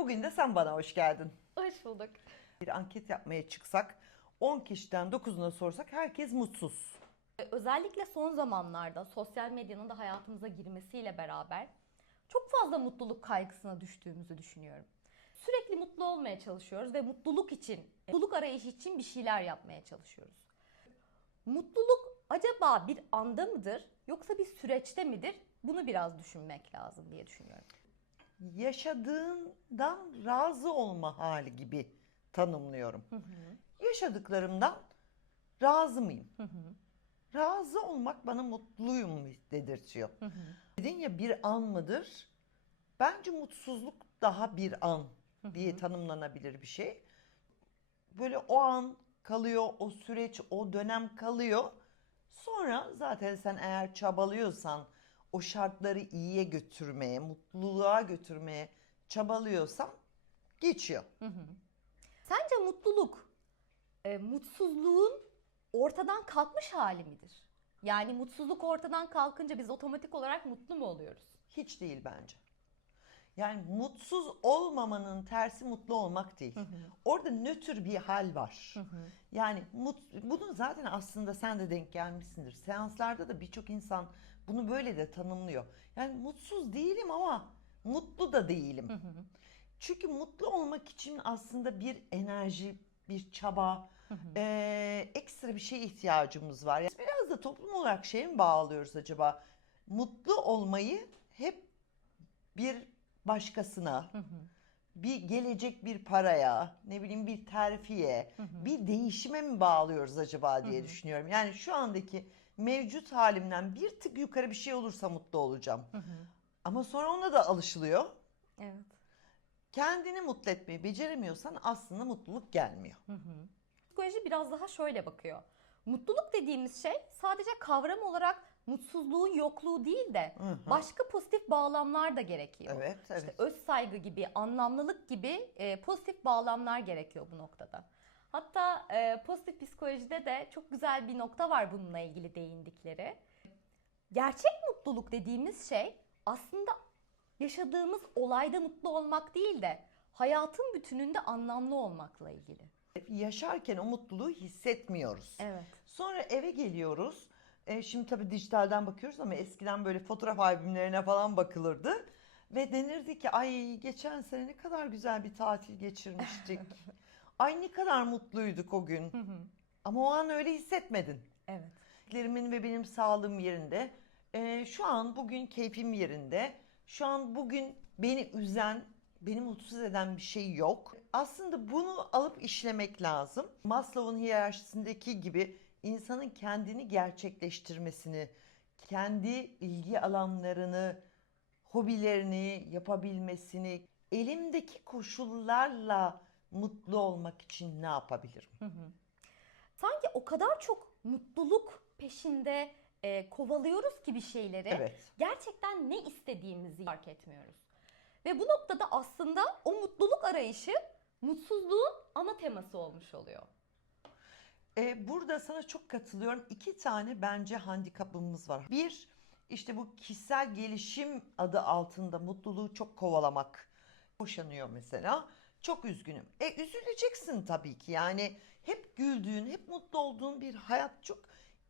Bugün de sen bana hoş geldin. Hoş bulduk. Bir anket yapmaya çıksak 10 kişiden 9'una sorsak herkes mutsuz. Özellikle son zamanlarda sosyal medyanın da hayatımıza girmesiyle beraber çok fazla mutluluk kaygısına düştüğümüzü düşünüyorum. Sürekli mutlu olmaya çalışıyoruz ve mutluluk için, mutluluk arayışı için bir şeyler yapmaya çalışıyoruz. Mutluluk acaba bir anda mıdır yoksa bir süreçte midir? Bunu biraz düşünmek lazım diye düşünüyorum. Yaşadığından razı olma hali gibi tanımlıyorum. Yaşadıklarımdan razı mıyım? Razı olmak bana mutluyum dedirtiyor. Dedin ya bir an mıdır? Bence mutsuzluk daha bir an diye tanımlanabilir bir şey. Böyle o an kalıyor, o süreç, o dönem kalıyor. Sonra zaten sen eğer çabalıyorsan, o şartları iyiye götürmeye, mutluluğa götürmeye çabalıyorsan geçiyor. Sence mutluluk e, mutsuzluğun ortadan kalkmış hali midir? Yani mutsuzluk ortadan kalkınca biz otomatik olarak mutlu mu oluyoruz? Hiç değil bence. Yani mutsuz olmamanın tersi mutlu olmak değil. Orada nötr bir hal var. Yani mut, bunu zaten aslında sen de denk gelmişsindir. Seanslarda da birçok insan bunu böyle de tanımlıyor. Yani mutsuz değilim ama mutlu da değilim. Çünkü mutlu olmak için aslında bir enerji, bir çaba, eee, ekstra bir şeye ihtiyacımız var. Yani biraz da toplum olarak şeye mi bağlıyoruz acaba? Mutlu olmayı hep bir başkasına, bir gelecek bir paraya, ne bileyim bir terfiye, bir değişime mi bağlıyoruz acaba diye düşünüyorum. Yani şu andaki mevcut halimden bir tık yukarı bir şey olursa mutlu olacağım. Ama sonra ona da alışılıyor. Evet. Kendini mutlu etmeyi beceremiyorsan aslında mutluluk gelmiyor. Psikoloji biraz daha şöyle bakıyor. Mutluluk dediğimiz şey sadece kavram olarak mutsuzluğun yokluğu değil de başka pozitif bağlamlar da gerekiyor. Evet, evet. İşte öz saygı gibi, anlamlılık gibi e, pozitif bağlamlar gerekiyor bu noktada. Hatta e, pozitif psikolojide de çok güzel bir nokta var bununla ilgili değindikleri. Gerçek mutluluk dediğimiz şey aslında yaşadığımız olayda mutlu olmak değil de hayatın bütününde anlamlı olmakla ilgili. Yaşarken o mutluluğu hissetmiyoruz. Evet. Sonra eve geliyoruz. E, şimdi tabii dijitalden bakıyoruz ama eskiden böyle fotoğraf albümlerine falan bakılırdı. Ve denirdi ki ay geçen sene ne kadar güzel bir tatil geçirmiştik. ay ne kadar mutluyduk o gün. Ama o an öyle hissetmedin. Evet. Beklerimin ve benim sağlığım yerinde. E, şu an bugün keyfim yerinde. Şu an bugün beni üzen, beni mutsuz eden bir şey yok. Aslında bunu alıp işlemek lazım. Maslow'un hiyerarşisindeki gibi insanın kendini gerçekleştirmesini, kendi ilgi alanlarını, hobilerini yapabilmesini, elimdeki koşullarla mutlu olmak için ne yapabilirim? Sanki o kadar çok mutluluk peşinde e, kovalıyoruz ki bir şeyleri. Evet. Gerçekten ne istediğimizi fark etmiyoruz. Ve bu noktada aslında o mutluluk arayışı mutsuzluğun ana teması olmuş oluyor. E, burada sana çok katılıyorum. İki tane bence handikapımız var. Bir, işte bu kişisel gelişim adı altında mutluluğu çok kovalamak. Boşanıyor mesela. Çok üzgünüm. E üzüleceksin tabii ki. Yani hep güldüğün, hep mutlu olduğun bir hayat çok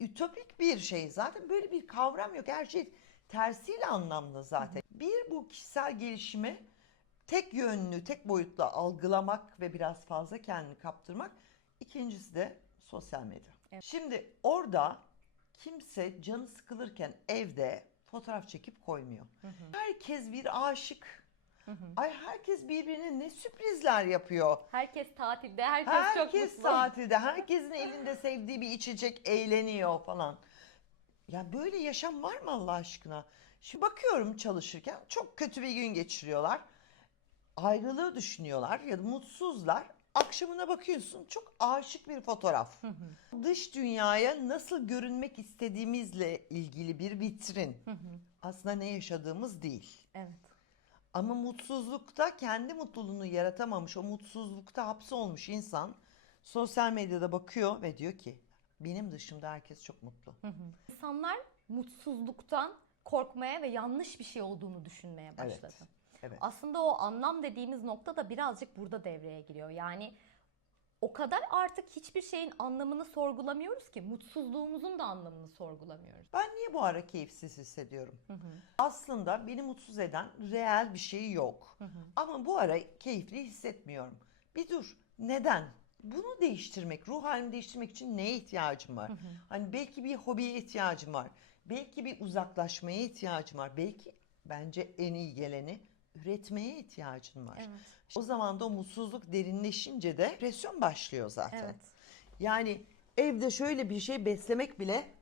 ütopik bir şey. Zaten böyle bir kavram yok. Her şey tersiyle anlamlı zaten. Bir bu kişisel gelişimi tek yönlü, tek boyutlu algılamak ve biraz fazla kendini kaptırmak. İkincisi de sosyal medya. Evet. Şimdi orada kimse canı sıkılırken evde fotoğraf çekip koymuyor. Herkes bir aşık. Ay herkes birbirine ne sürprizler yapıyor. Herkes tatilde, herkes, çok Herkes mutlu. tatilde, herkesin elinde sevdiği bir içecek eğleniyor falan. Ya böyle yaşam var mı Allah aşkına? Şimdi bakıyorum çalışırken çok kötü bir gün geçiriyorlar. Ayrılığı düşünüyorlar ya da mutsuzlar. Akşamına bakıyorsun çok aşık bir fotoğraf. Dış dünyaya nasıl görünmek istediğimizle ilgili bir vitrin. Aslında ne yaşadığımız değil. Evet. Ama mutsuzlukta kendi mutluluğunu yaratamamış, o mutsuzlukta hapsolmuş insan sosyal medyada bakıyor ve diyor ki benim dışımda herkes çok mutlu. İnsanlar mutsuzluktan korkmaya ve yanlış bir şey olduğunu düşünmeye başladı. Evet. Evet. Aslında o anlam dediğimiz nokta da birazcık burada devreye giriyor. Yani o kadar artık hiçbir şeyin anlamını sorgulamıyoruz ki mutsuzluğumuzun da anlamını sorgulamıyoruz. Ben niye bu ara keyifsiz hissediyorum? Aslında beni mutsuz eden reel bir şey yok. Ama bu ara keyifli hissetmiyorum. Bir dur. Neden? Bunu değiştirmek, ruh halimi değiştirmek için neye ihtiyacım var? Hani belki bir hobiye ihtiyacım var. Belki bir uzaklaşmaya ihtiyacım var. Belki bence en iyi geleni üretmeye ihtiyacın var. Evet. O zaman da o mutsuzluk derinleşince de depresyon başlıyor zaten. Evet. Yani evde şöyle bir şey beslemek bile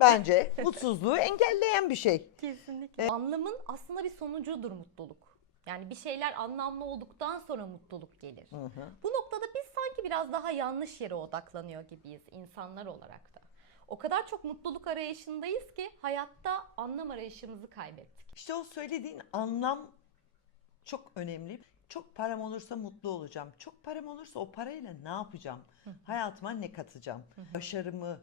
bence mutsuzluğu engelleyen bir şey. Kesinlikle. Anlamın aslında bir sonucudur mutluluk. Yani bir şeyler anlamlı olduktan sonra mutluluk gelir. Hı hı. Bu noktada biz sanki biraz daha yanlış yere odaklanıyor gibiyiz insanlar olarak da. O kadar çok mutluluk arayışındayız ki hayatta anlam arayışımızı kaybettik. İşte o söylediğin anlam çok önemli. Çok param olursa mutlu olacağım. Çok param olursa o parayla ne yapacağım? Hayatıma ne katacağım? Başarımı,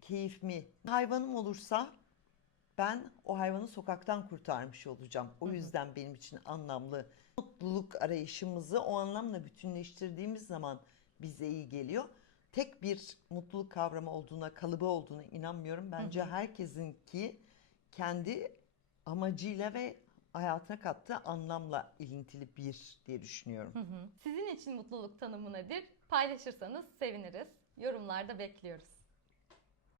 keyifimi. Hayvanım olursa ben o hayvanı sokaktan kurtarmış olacağım. O yüzden benim için anlamlı. Mutluluk arayışımızı o anlamla bütünleştirdiğimiz zaman bize iyi geliyor. Tek bir mutluluk kavramı olduğuna, kalıbı olduğuna inanmıyorum. Bence herkesinki kendi amacıyla ve hayatına kattığı anlamla ilintili bir diye düşünüyorum. Sizin için mutluluk tanımı nedir? Paylaşırsanız seviniriz. Yorumlarda bekliyoruz.